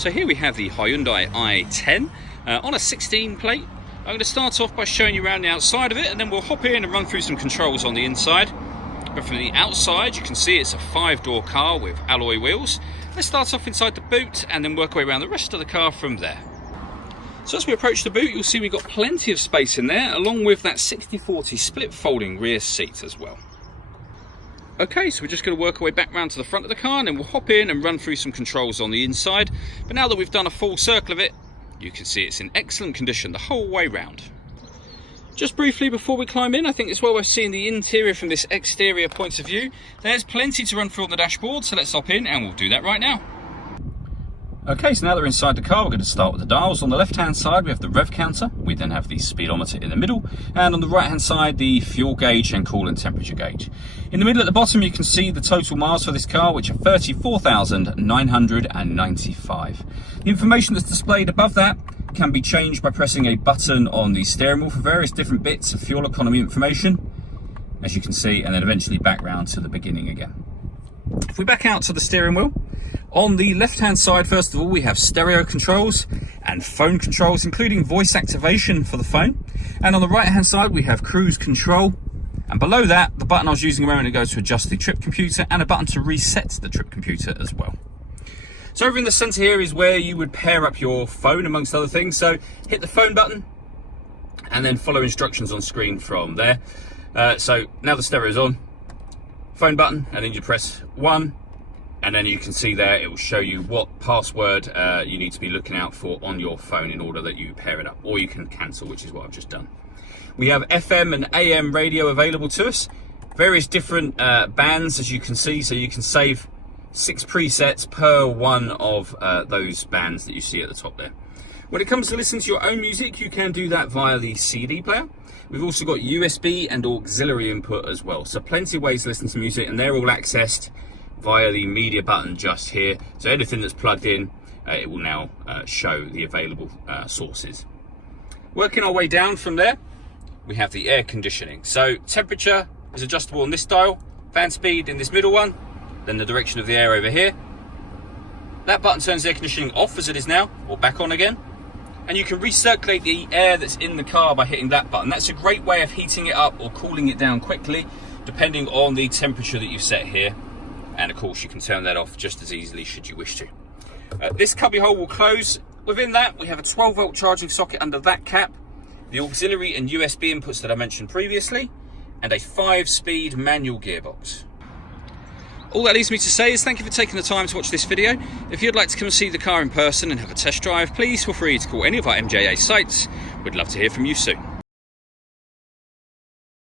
So here we have the Hyundai i10 on a 16 plate. I'm going to start off by showing you around the outside of it, and then we'll hop in and run through some controls on the inside. But from the outside you can see it's a 5-door car with alloy wheels. Let's start off inside the boot and then work our way around the rest of the car from there. So as we approach the boot, you'll see we've got plenty of space in there, along with that 60/40 split folding rear seat as well. Okay, so we're just going to work our way back round to the front of the car, and then we'll hop in and run through some controls on the inside. But now that we've done a full circle of it, you can see it's in excellent condition the whole way round. Just briefly before we climb in, I think it's well worth seeing the interior from this exterior point of view. There's plenty to run through on the dashboard, so let's hop in and we'll do that right now. Okay, so now that we're inside the car, we're going to start with the dials. On the left-hand side, we have the rev counter. We then have the speedometer in the middle. And on the right-hand side, the fuel gauge and coolant temperature gauge. In the middle at the bottom, you can see the total miles for this car, which are 34,995. The information that's displayed above that can be changed by pressing a button on the steering wheel for various different bits of fuel economy information, as you can see, and then eventually back round to the beginning again. If we back out to the steering wheel, on the left-hand side, first of all, we have stereo controls and phone controls, including voice activation for the phone. And on the right-hand side, we have cruise control. And below that, the button I was using a moment ago to adjust the trip computer, and a button to reset the trip computer as well. So over in the center here is where you would pair up your phone, amongst other things. So hit the phone button and then follow instructions on screen from there. So now the stereo is on, phone button, and then you press 1. And then you can see there, it will show you what password you need to be looking out for on your phone in order that you pair it up, or you can cancel, which is what I've just done. We have FM and AM radio available to us, various different bands, as you can see, so you can save 6 presets per one of those bands that you see at the top there. When it comes to listening to your own music, you can do that via the CD player. We've also got USB and auxiliary input as well, so plenty of ways to listen to music, and they're all accessed via the media button just here. So anything that's plugged in, it will now show the available sources. Working our way down from there, we have the air conditioning. So temperature is adjustable on this dial, fan speed in this middle one, then the direction of the air over here. That button turns the air conditioning off as it is now, or back on again. And you can recirculate the air that's in the car by hitting that button. That's a great way of heating it up or cooling it down quickly, depending on the temperature that you've set here. And of course you can turn that off just as easily should you wish to. This cubby hole will close. Within that we have a 12-volt charging socket under that cap, the auxiliary and USB inputs that I mentioned previously, and a 5-speed manual gearbox. All that leaves me to say is thank you for taking the time to watch this video. If you'd like to come and see the car in person and have a test drive, please feel free to call any of our MJA sites. We'd love to hear from you soon.